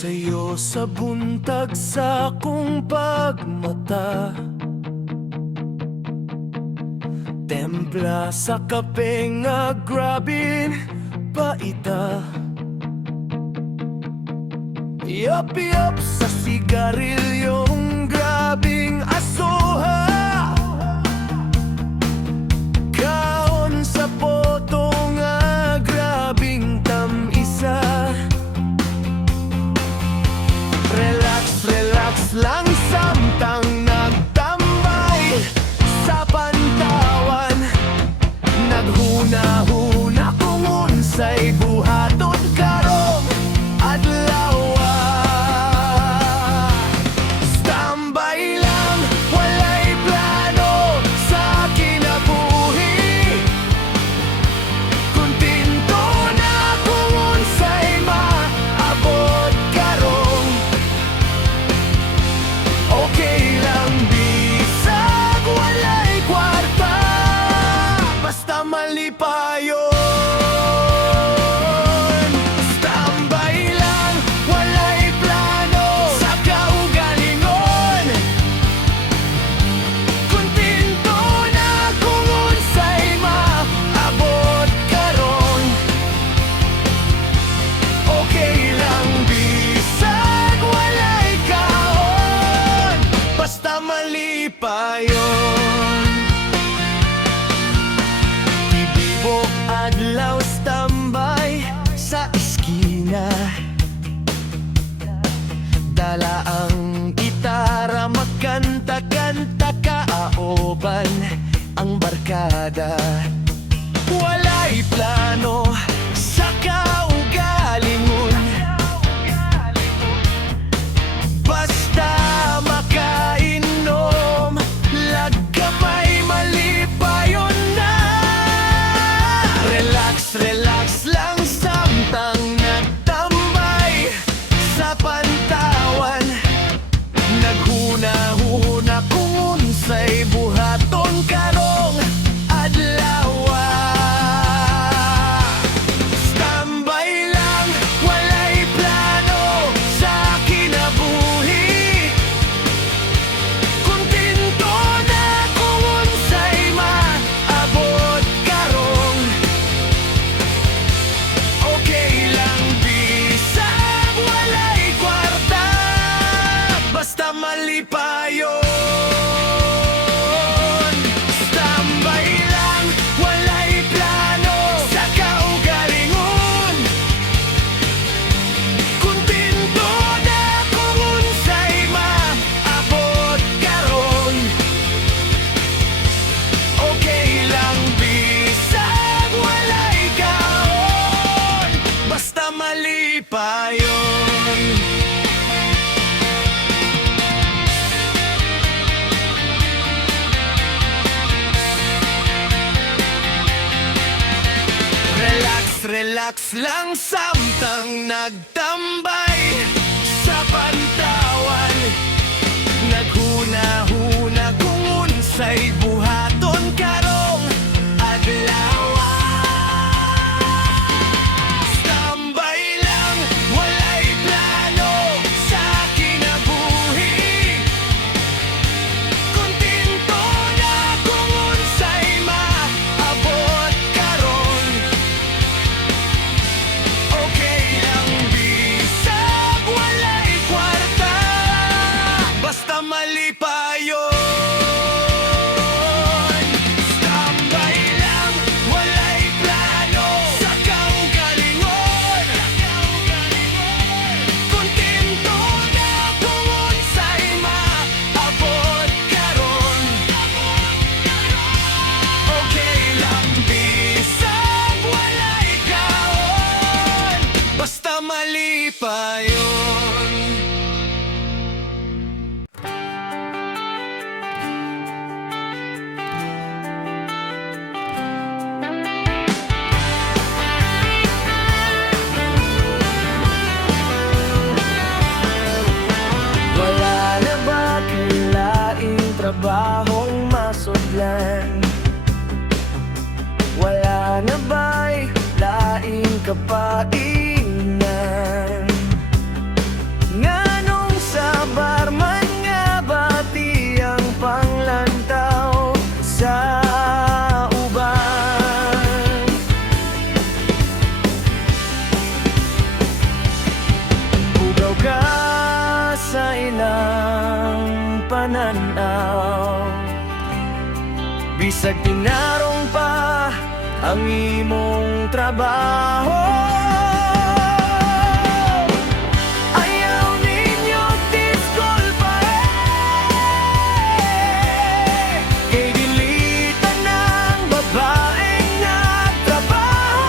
sa'yo sa buntag sa kong pagmata. Templa sa kape nga grabin paita. Yap-yap sa sigarilyong grabing asuha. Kaon sa poto nga grabing tamisa. Relax, relax lang samtang nagtambay sa pantawan. Naghuna-huna kung unsay buhaton karong adlaw. Standby lang, walay plano sa kinabuhi. Kontento na kung unsay maabot karong. Okay lang bisag walay kwarta, basta malipayon. Standby lang, walay plano sa kaugalingon. Kontento na kung unsay maabot karon. Okay lang bisag walay kaon, basta malipayon. Tibok adlaw standby sa eskina. Dala ang gitara, magkanta-kanta, kaaoban ang barkada. Walay plano sa kaugalingon, basta makainom, lagkamay malipayon na. Relax, relax lang samtang nagtambay sa pantawan. Naghuna-huna kung unsay buhaton karong adlaw. Standby lang, walay plano sa kinabuhi. Kontento na kung unsay maabot karong. Okay lang bisag walay kwarta, basta malipayon. Standby lang, walay plano sa kaugalingon. Kontento na kung unsay maabot karon. Okay lang bisag walay kaon, basta malipayon. Relax, relax lang samtang nagtambay sa pantawan. Naghuna-huna kung unsay buhaton karong adlaw. Standby lang, walay plano sa kinabuhi. Kontento na kung unsay maabot karon. Okay lang bisag walay kwarta, basta malipayon. Standby lang, walay plano sa kaugalingon. Kontento na kung unsay maabot karon. Okay lang bisag walay kaon, basta malipayon. Wala na ba kilaing trabahong masudlan? Wala na ba'y laing kapainan? bisag tinarong pa ang imong trabaho. Ayaw ninyo disculpa kay dilitan ng babaeng nagtrabaho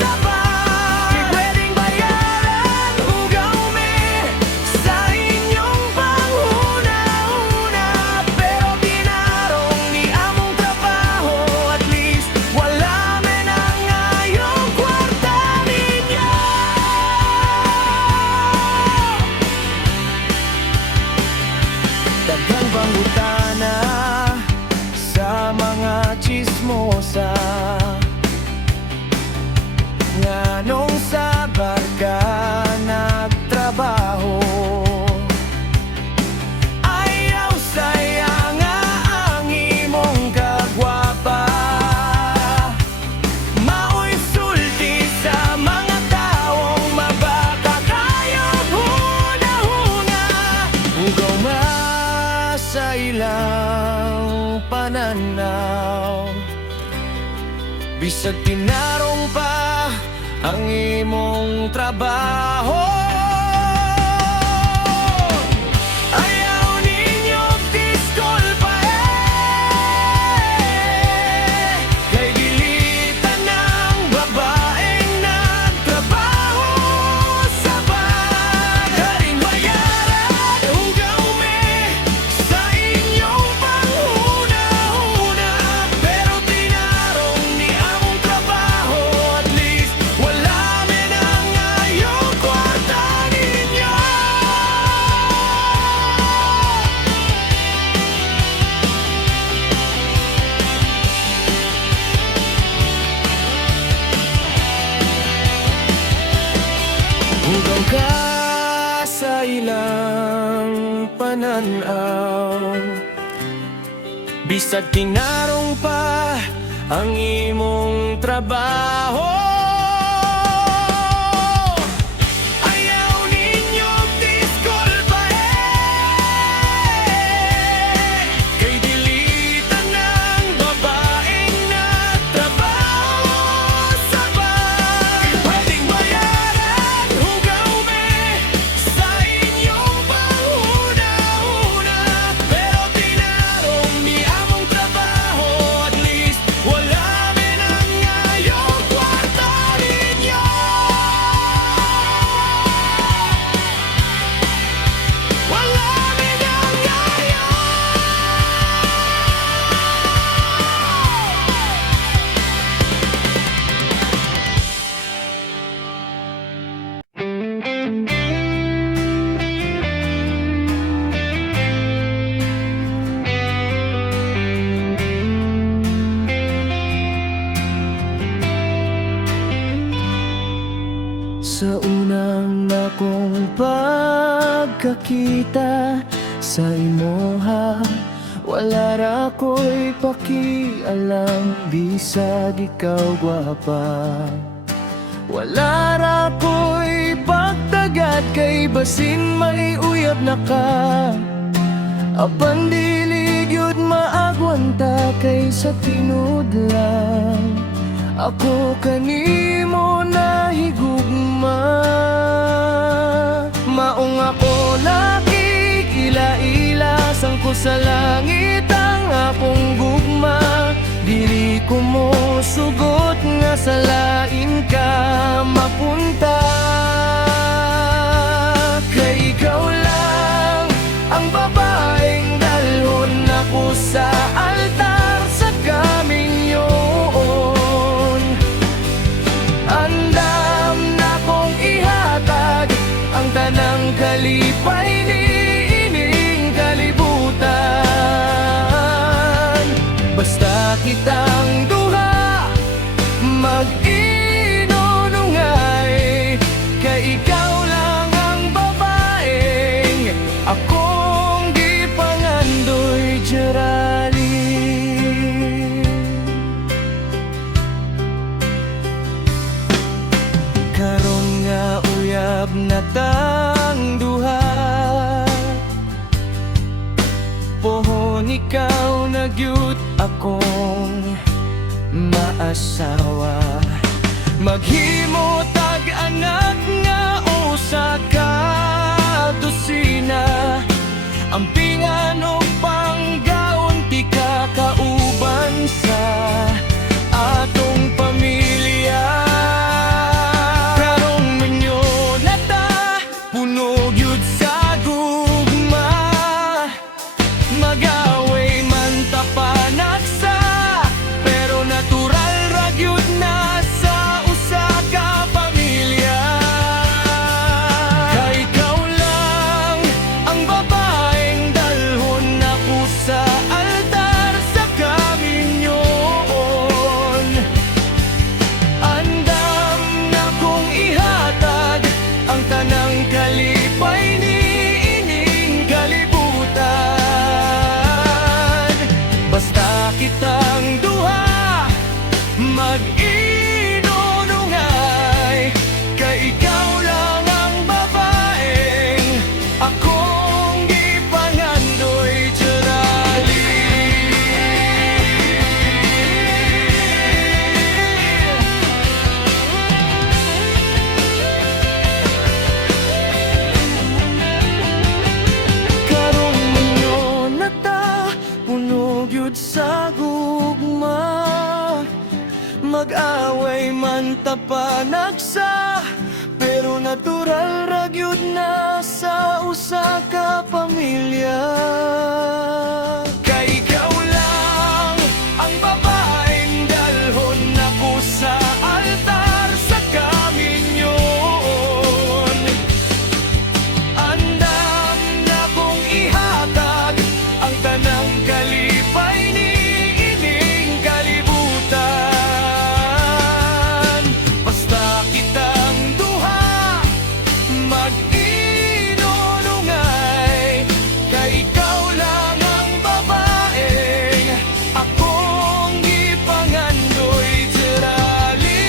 sa bar. Di pwedeng bayaran hugaw me sa inyong panghuna-huna, pero dinarong ni among trabaho. At least wala men ang ayong kwarta ninyo. Daghang pangutana sa mga chismosa, nganong sa barka nagtrabaho. Ayaw saya nga ang imong kagwapa, maoy sulti sa mga taong mabaka kayo huna-huna. Ugaw nga sa ilang pananaw, bisag tinarong pa ang imong trabaho. Ayaw ninyo disculpa kay dilitan ng babaeng nagtrabaho sa bar. Karing bayaran hugaw me sa inyong panghuna-huna, pero tinarong ni among trabaho. At least wala men ang ayong kwarta ninyo. Hugaw ka sa ilang pananaw, bisag tinarong pa ang imong trabaho. Ayaw ninyo disculpa kay dilitan ng babaeng nagtrabaho sa bar. Pwedeng bayaran hugaw me sa inyong panghuna-huna, pero tinarong ni among trabaho. At least wala men ang ayong kwarta ninyo. Wala men ang ayong. Sa unang akong pagkakita sa imoha, wala ra ko'y pakialam, bisag ikaw gwapa. Wala ra ko'y pagtagad kay basin may uyab na ka. Apan dili gyud maagwanta kay sa tinud lang ako kanimo nahigugma. Maong ako nakikila-ila, sangko sa langit ang akong gugma. Dili ko mo sugot nga sa lain ka mapunta, kay ikaw lang ang babaeng dalhon ako sa altar sa kaming yun. Andam na kong ihatag ang tanang kalipay niining kalibutan. Basta kitang duha mag-inunungay, kay ikaw lang ang babaeng akong gipangandoy jarali. Karon nga uyab na tang duha, pohon ikaw nagyut ako asawa. Maghimo tag anak nga usa ka dosina, ampingan o panggaon ti kakauban sa atong pamilya. Karong minyo nata puno gyud sa gugma, mag-away man ta panagsa, pero natural ra gyud na sa usa ka pamilya. Kay ikaw lang ang babaeng dalhon ako sa altar sa kaminyoon. Andam na kong ihatag ang tanang kalipay niining kalibutan. Basta kitang duha mag-inunungay, kay ikaw lang ang babaeng akong gipangandoy tiyerali. Karong minyo nata puno gyud sa gugma, mag-away man ta panagsa, pero natural ra gyud na sa usa ka pamilya. Kay ikaw lang ang babaeng dalhon ako sa altar sa kaminyoon. Andam na kong ihatag ang tanang kalipay niining kalibutan. Basta kitang duha mag-inunungay, kay ikaw lang ang babaeng akong gipangandoy tiyerali.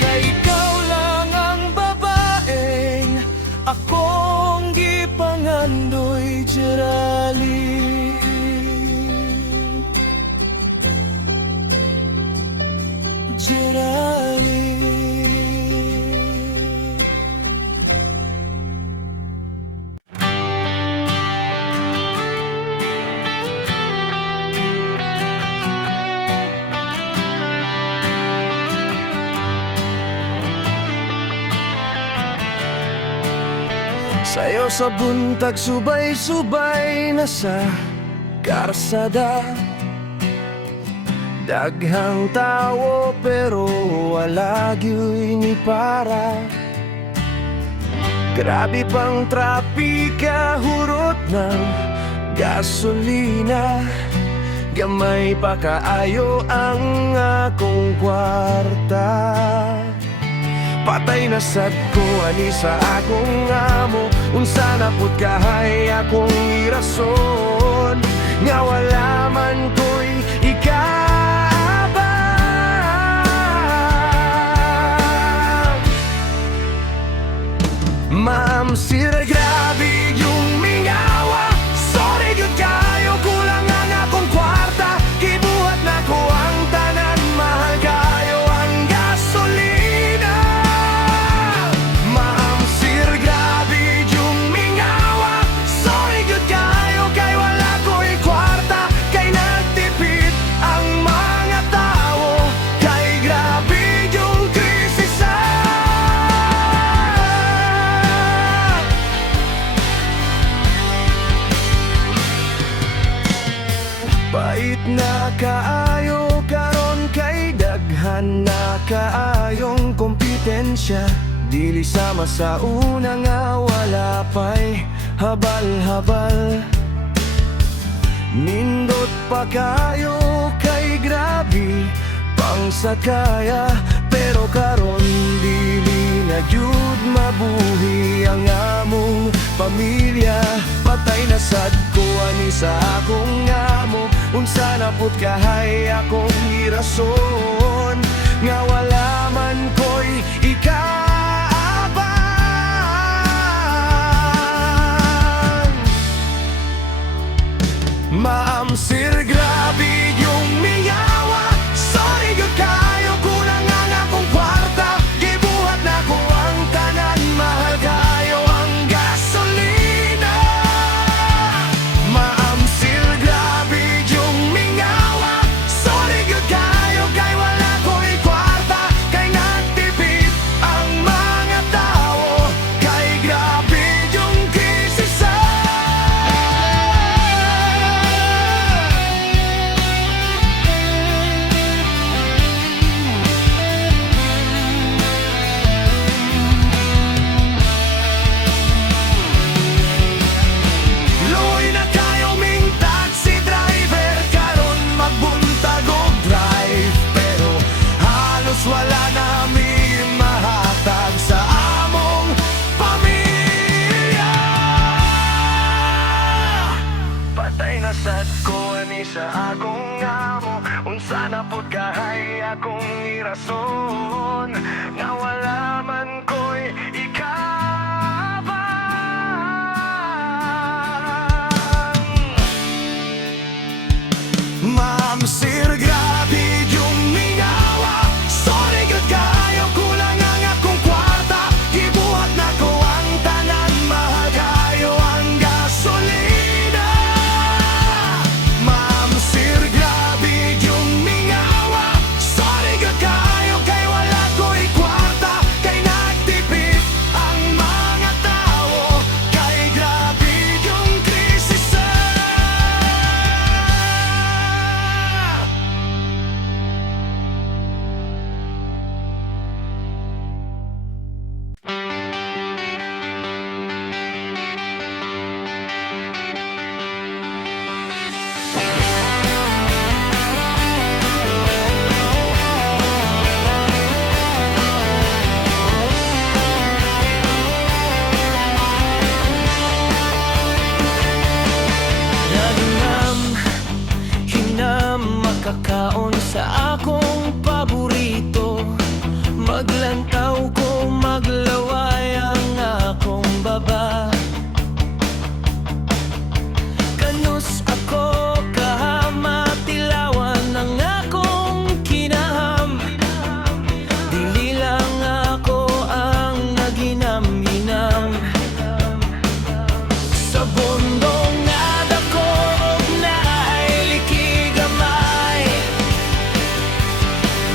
Kay ikaw lang ang babaeng akong gipangandoy tiyerali. Tiyerali. Sayo sa buntag subay-subay na sa karsada, daghang tawo pero wala gyud ni para. Grabe pang trapika, hurot ng gasolina, gamay pa kaayo ang akong kwarta. Patay na sad ko ani sa akong amo, unsa na pud kahay akong irason, nga wala man ko'y ikabang. Ma'am sir, grabe yung mingawa, sorry gyud kayo, kulang ang akong kwarta, gibuhat na ko ang tanan, mahal kayo ang gasolina. Ma'am sir, grabe yung mingawa, sorry gyud kayo, kay wala ko'y kwarta, kay nagtipid ang mga tao, kay grabe yung krisisa. Pait na kaayo karon, kay daghan na kaayong kompetensya, dili sama sa una nga wala pa'y habal-habal. Nindot pa kayo, kay grabe pang sakaya, pero karon dili na gyud mabuhi ang among pamilya. Patay na sad ko ani sa akong amo, unsa na pud kahay akong irason, nga wala man ko'y ikaabang. nga akong amo, unsa na pud kahay akong irason, nga wala man ko'y ikabang. Ma'am sir, grabe yung mingawa. Sorry good kayo, kulang ang akong kwarta. Gibuhat na ko ang tanan, mahal kayo ang gasolina. Ma'am sir, grabe yung mingawa. Sorry good kayo, kay wala ko'y kwarta. Kay nagtipid ang mga tao, kay grabe yung krisis. Hinam makakaon sa akong paborito. Maglantaw ko, maglaway ang akong baba. Kanus ako kahamatilawan ang akong kinaham. Dili lang ako ang naghinam-hinam. Sa bundong nga dako og naay likigamay.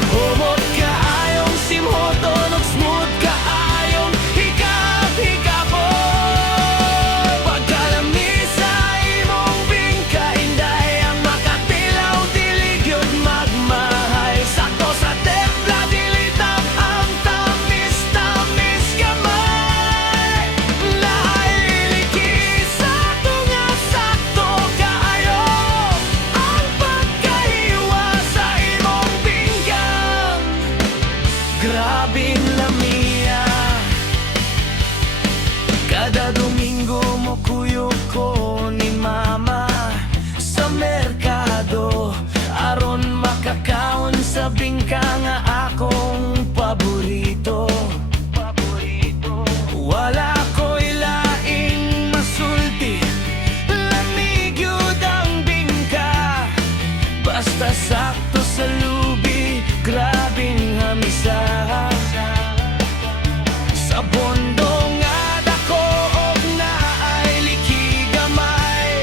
Humot kaayong simhoton og smooth kaayong hikap-hikapo. Pagkalami sa imong bingka, inday ang makatilaw, dili gyud magmahay. Sakto sa templa, dili tap ang tamis-tamis gamay. Nailiki sa tunga, sakto kaayo ang pagkahiwa sa imong pinggan. Grabing lamiya, kada Domingo mo kuyog ko ni mama sa merkado, aron makakaon sa bingka nga akong paborito. Wala ko'y laing masulti, lamig yun ang bingka. Basta sakto sa lubi, grabing hamisa. Sa bundong nga dako og naay likigamay.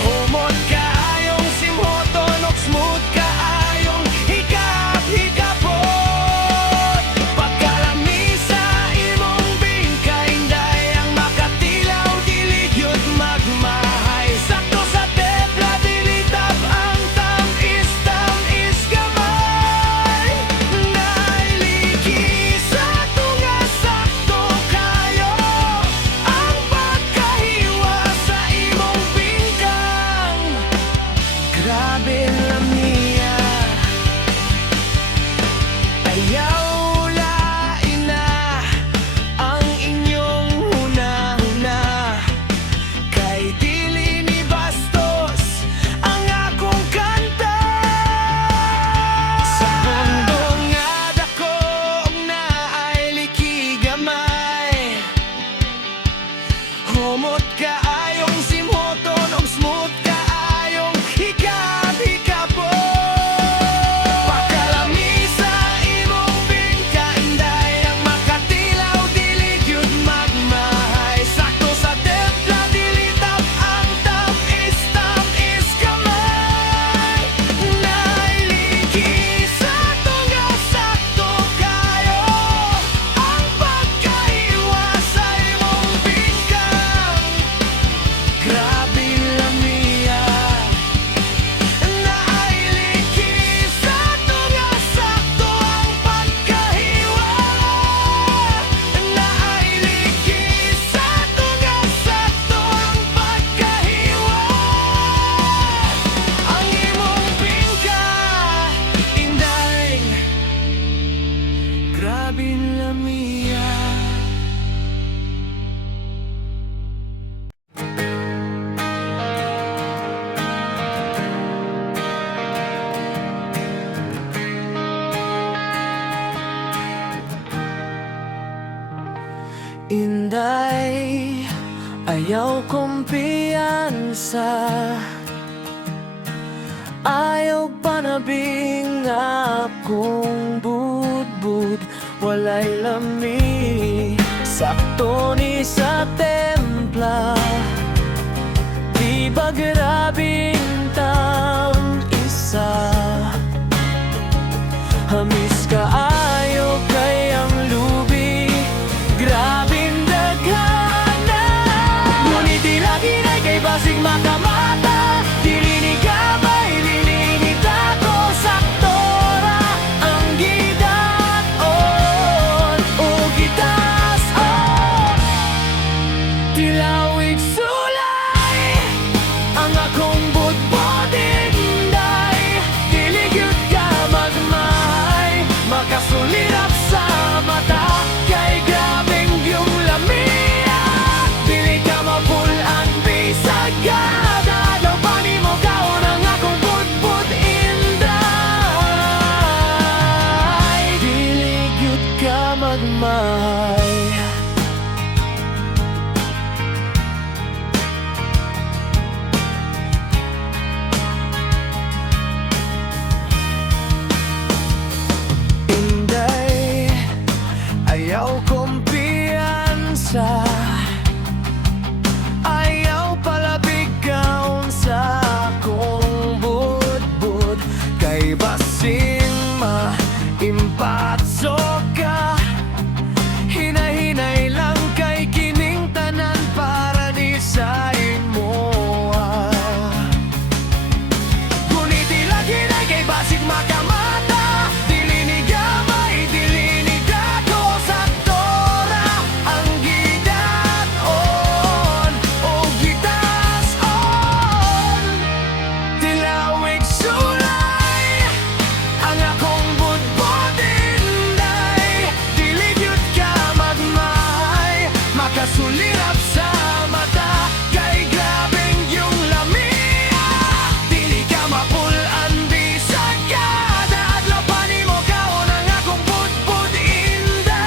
Humot kaayong simhoton og smooth kaayong Inday, ayaw kumpiyansa, ayaw panabing akong budbud, walay lami, sakto ni sa templa, di ba grabing taong isa, hamis ka ayaw kayang lubi, grabing daghana, ngunit di lagi na kay basig makamata, dili gamay, dili ko saktora, ang gidaton o gitas-on, tilawig sulay, ang akong budbod inday, dili gyud ka magmay, makasulirap sa mata, kay grabeng yung lamia, dili ka mapulan bisag gada, daw pa ni mo kaon ang akong budbod inday, dili gyud ka magmay. Inday, ayaw kumpiyansa, ayaw palabigaon sa akong budbud, kay basing maimpatso ka, hinahinay lang kay kining tanan para di sa imoa, ngunit di lagi na kay basig makamata, dili ni gamay, dili ni dako saktora, ang gidaton o gitas-on, tilawig sulay, ang akong budbod inday, dili gyud ka magmay, makasulirap sa mata, kay grabeng yung lamia, dili ka mapulan bisag kada adlaw pa nimo kaon ang akong budbod inday,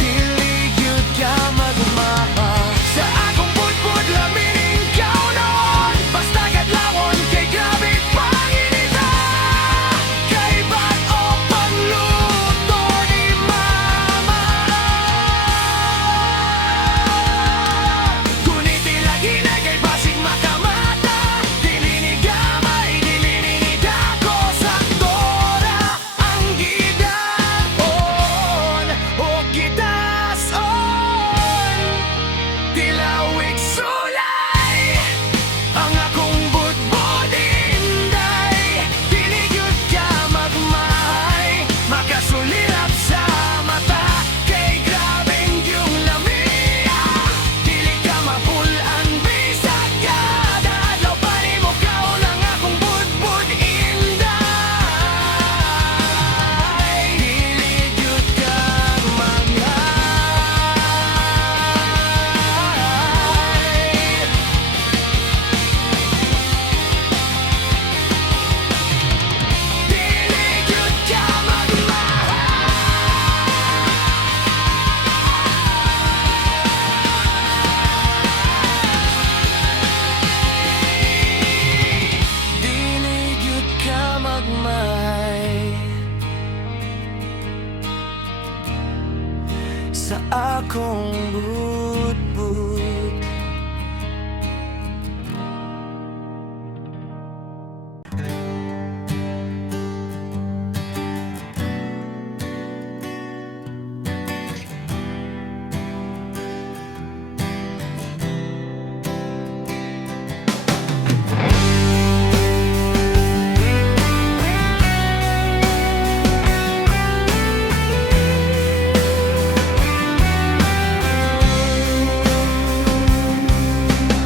dili gyud ka magmay, sa akong budbod lamining kaunon, basta kadlawon kay grabe panginita, kay bag-o pagluto ni mama, ngunit di lagi na kay basig makamata, dili ni gamay, dili ni dako saktora, ang gidaton o gitas-on, tilawig sulay, ang akong budbod inday, dili gyud ka magmay, makasulirap sa mata, kay grabeng yung lamia, dili ka mapulan bisag kada adlaw pa nimo kaon ang akong budbod inday, dili gyud ka magmay. Dili gyud ka magmay, dili gyud ka magmay, sa akong budbud.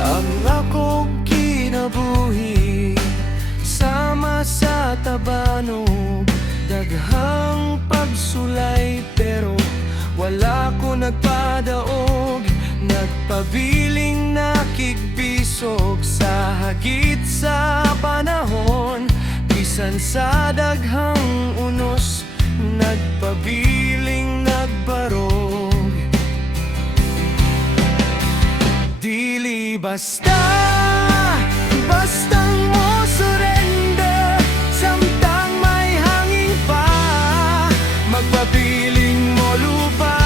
Ang akong kinabuhi, sama sa tabanog, daghang pagsulay, pero wala ko nagpadaog, nagpabiling nakigbisog sa hagit sa panahon, bisan sa daghang unos, nagpabiling nagbaro. basta, bastang mo surrender. Samtang may hangin pa, magpapiling mo lupa.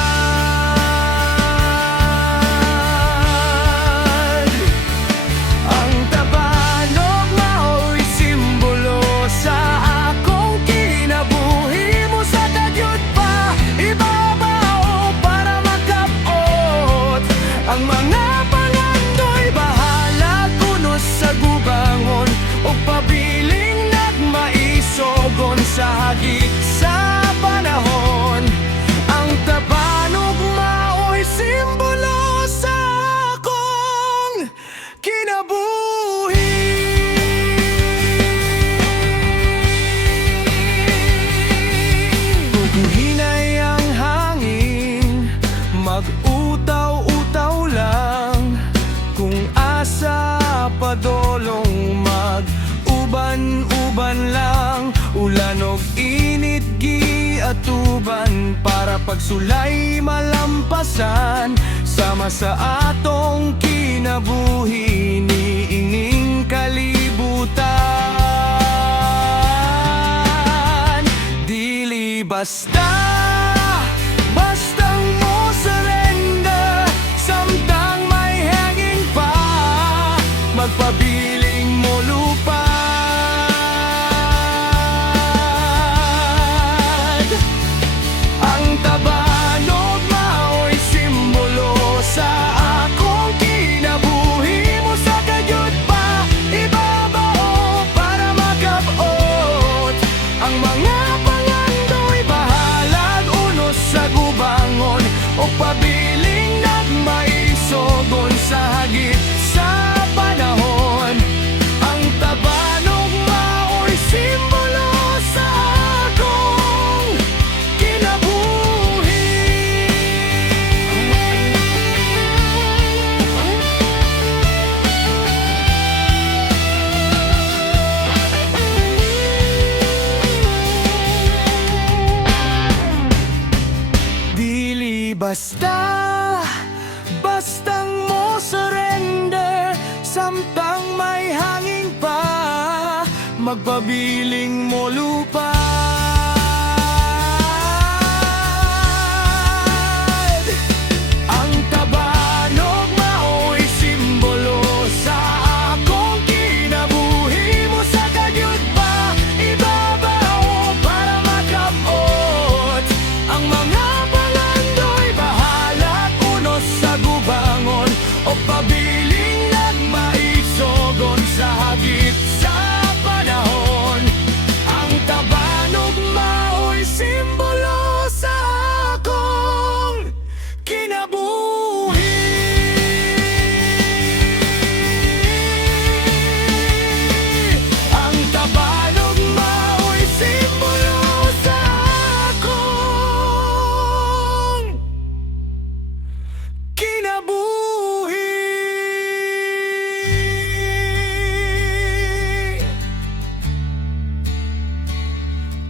Ang tabanog mao'y simbolo sa akong kinabuhi mo sa dagyot pa. Ibabaw para makapot ang mga pangandoy bahala kunos sa gubangon o pabiling nagmaisogon sa hagit sa panahon. Ang tabanog mao'y simbolo sa akong kinabuhi. Huhinay ang hangin, mag-utaw-utaw lang. Kung asa padolong mag-uban-uban lang. Ulanog init giatuban para pagsulay malampasan. Sama sa atong kinabuhi niining kalibutan. Dili basta, bastang mo surrender. Samtang may hangin pa, magpabiling mo lupa. Ang tabanog mao'y simbolo sa akong kinabuhi mo sa kagyot pa. Ibabaw para makapot ang mga pangandoy bahalag unos sa gubangon o pabiling nagmaisogon sa hagit sa panahon. Ang tabanog mao'y simbolo sa akong kinabuhi. Dili basta, bastang mo surrender. Samtang may hangin pa, magpabiling mo lupa. Ang tabanog mao'y simbolo sa akong kinabuhi mo sa dagyot pa. Ibabaw para makapot ang mga pangandoy bahala kunos sa gubangon o pabiling nagmaisogon sa hagit sa panahon. Ang tabanog mao'y simbolo sa akong kinabuhi. Ang tabanog mao'y simbolo sa akong kinabuhi.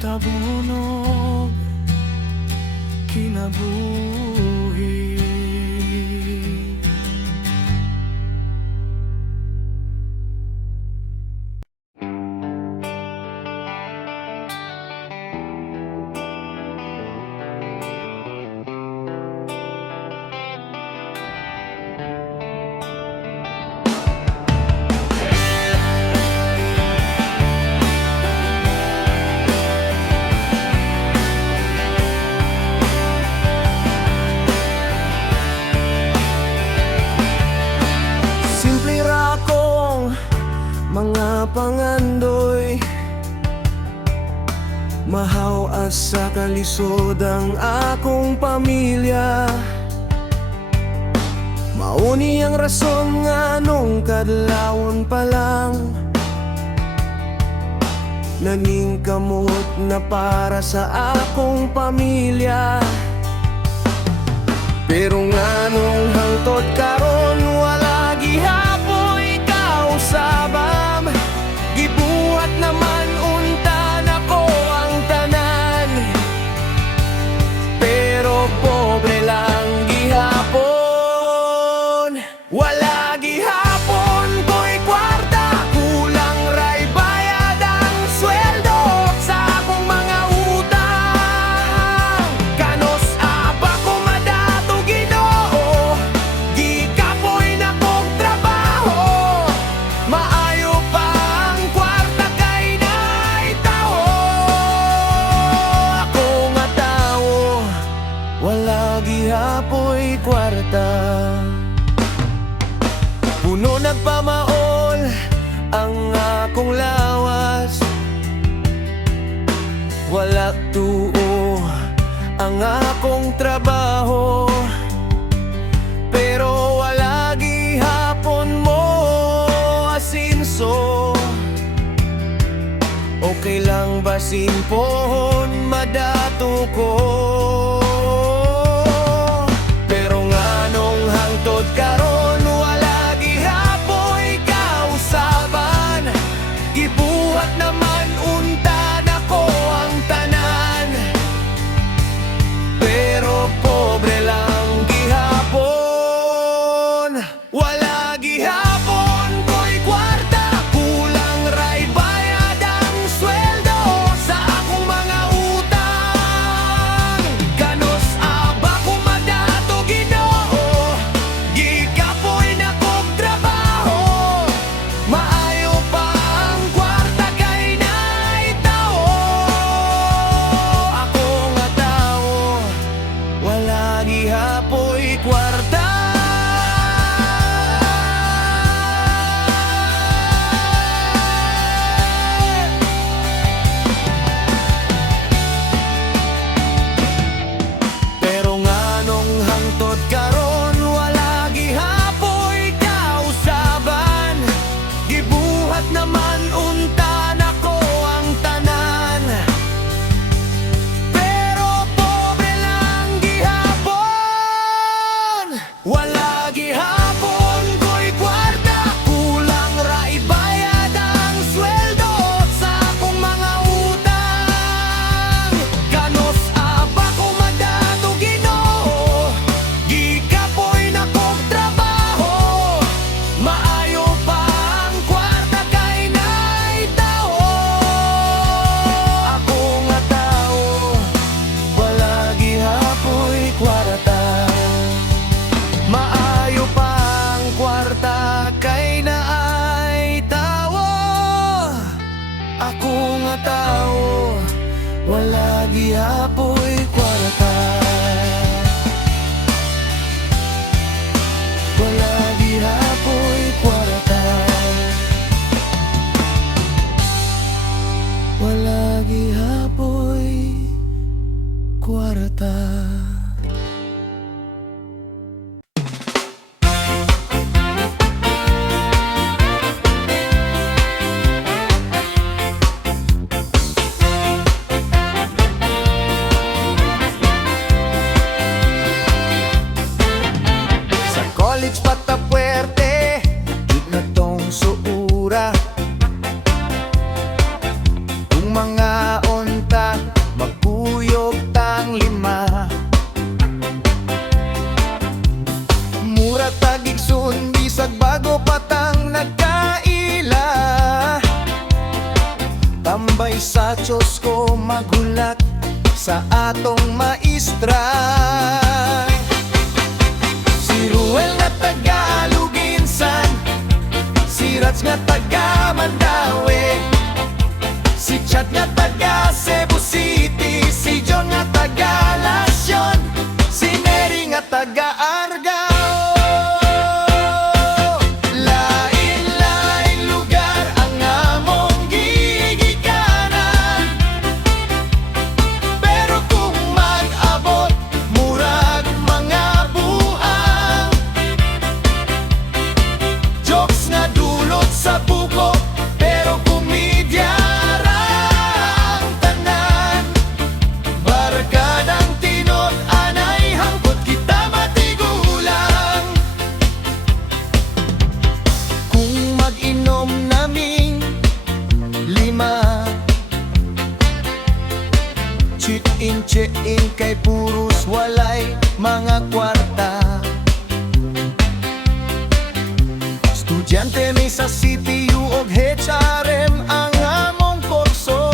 Tabunog kinabuhi. Mga pangandoy mahaw asa kalisod ang akong pamilya. Mauni ang rason nga nung kadlawon pa lang naningkamot na para sa akong pamilya. Pero nga nung hangtod karon wala gihapoy kausabam. Gibuhat naman unta nako ang tanan, pero pobre lang gihapon. Wala gihapon wala tuo ang akong trabaho. Pero wala gihapon mo asinso. Okay lang basin pohon madato ko. Pero nganong hangtod karon wala gihapoy kausaban. Gibuhat naman unta nako ang tanan. Pero pobre lang gihapon. Wala gihapon ko'y kwarta, kulang ray bayad ang sweldo sa akong mga utang. Kanos aba ko madato Ginoo, gikapoy na kog trabaho. Maayo pa ang kwarta kay naay tao. Ako nga tao, wala gihapoy kwarta. Pero nganong hangtod karon wala gihapoy kausaban. Gibuhat naman unta nako ang tanan. Pero pobre lang gihapon. Wala gihapon ko'y kwarta, kulang ra ibayad ang sweldo sa akong mga utang. Kanos aba ko madato Ginoo, gikapoy na kog trabaho. Maayo pa ang kwarta kay naay tao. Ako nga tao, wala gihapoy kwarta. Maayo pa ang kwarta kay naay tao. Ako nga tao, wala gihapoy kwarta. Wala gihapoy kwarta. Wala gihapoy kwarta. Sa college patapuerte, di na tong suura. Kung mga unta, magkuyog tang lima. Mura tagig sundi, bisag bago patang nagkaila. Tambay sa Diyos ko magulak sa atong maestra. Si Ruel nga taga Luginsan, si Rats nga taga Mandaue, si Chat nga taga Cebu City, si John nga taga Lasyon, si Neri nga taga Argao. Lain-lain lugar ang among gigikanan, pero kung mag-abot murag mga buang jokes nga dulot sa buko, pero komedya ra ang tanan. Barkadang tinod anay hangkot kita matigulang. Kung mag-inom naming lima, cheat-in kay puros walay mga kwarta. Estudyante ni sa CTU og HRM ang among kurso,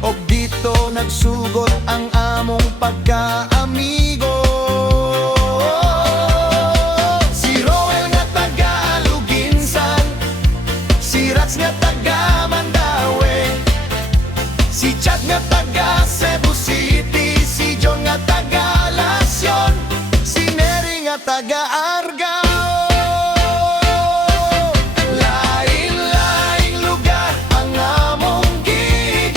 og dito nagsugot ang among pagkaamigo. Si Roel nga taga Luginsan, si Rats nga taga Mandaue, si Chat nga taga Cebu City, si John nga taga Lasyon, si Neri nga taga Argao. Lain-laing lugar ang among gigikanan,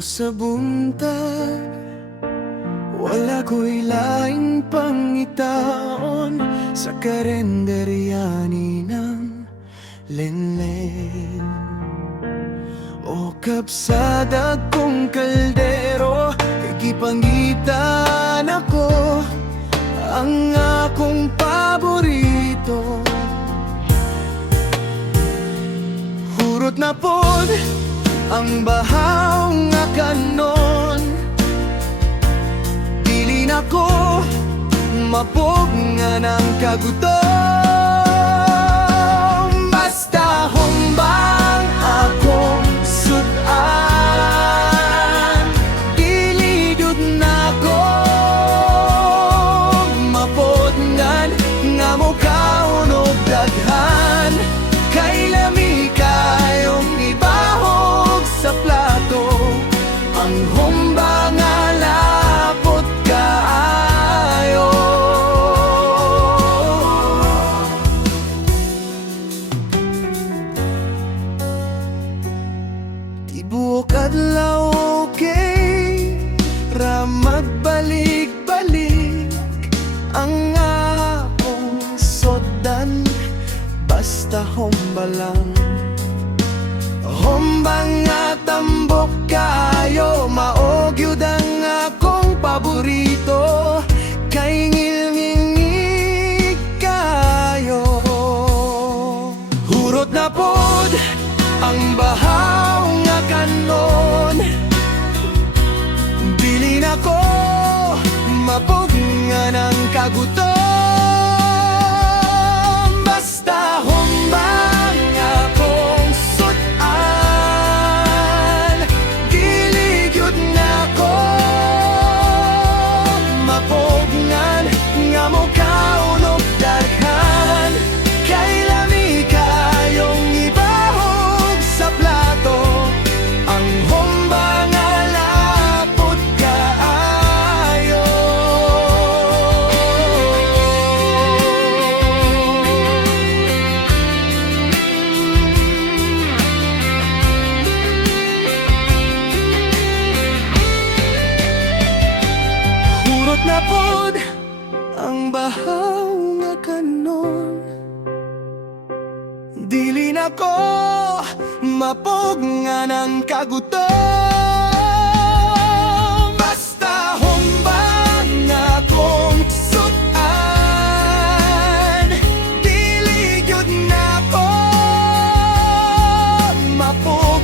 sa buntag, wala ko'y laing pangitaon sa karenderya ni ng Lenlen. O kapsada kong kaldero, igipangitan ako ang akong paborito. Hurot na pod ang bahaw nga kanon, dili na ko mapog nga ng kagutom. Basta humbang akong sudan, dili jud na ko mapod nga mukhaon og daghan. Kay lami kayong ibahog sa plato, ang humba nga lapot kaayo. Tibuok adlaw kay ra magbalik-balik ang akong sodan. Basta humba lang, humba nga tambok kayo, maog yun ang akong paborito. Kay ngil-ngil kayo. Hurot na pod ang bahaw nga kanon, dili na ko mapog nga ng kagutom. Basta humbang akong sudan, dili gyud na ko mapogngan nga mukhaon og daghan. Kay lami kayong ibahog sa plato, ang humba nga lapot kaayo. Hurot na pod ang bahaw nga kanon, dili na ko mapog nga ng kagutom. Basta humbang akong sudan, dili gyud na ko mapog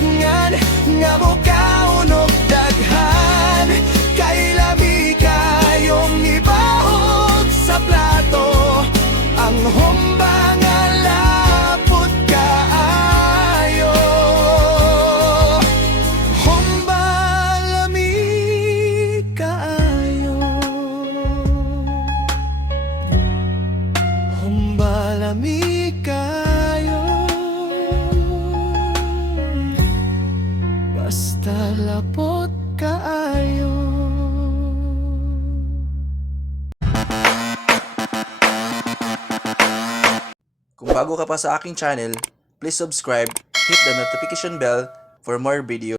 nga mukhaon og daghan. Kay lami kayong ibahog sa plato, ang humba nga lapot kaayo. Humba lami kaayo, humba lami kaayo. Basta lapot kaayo. Kung bago ka pa sa aking channel, please subscribe, hit the notification bell for more videos.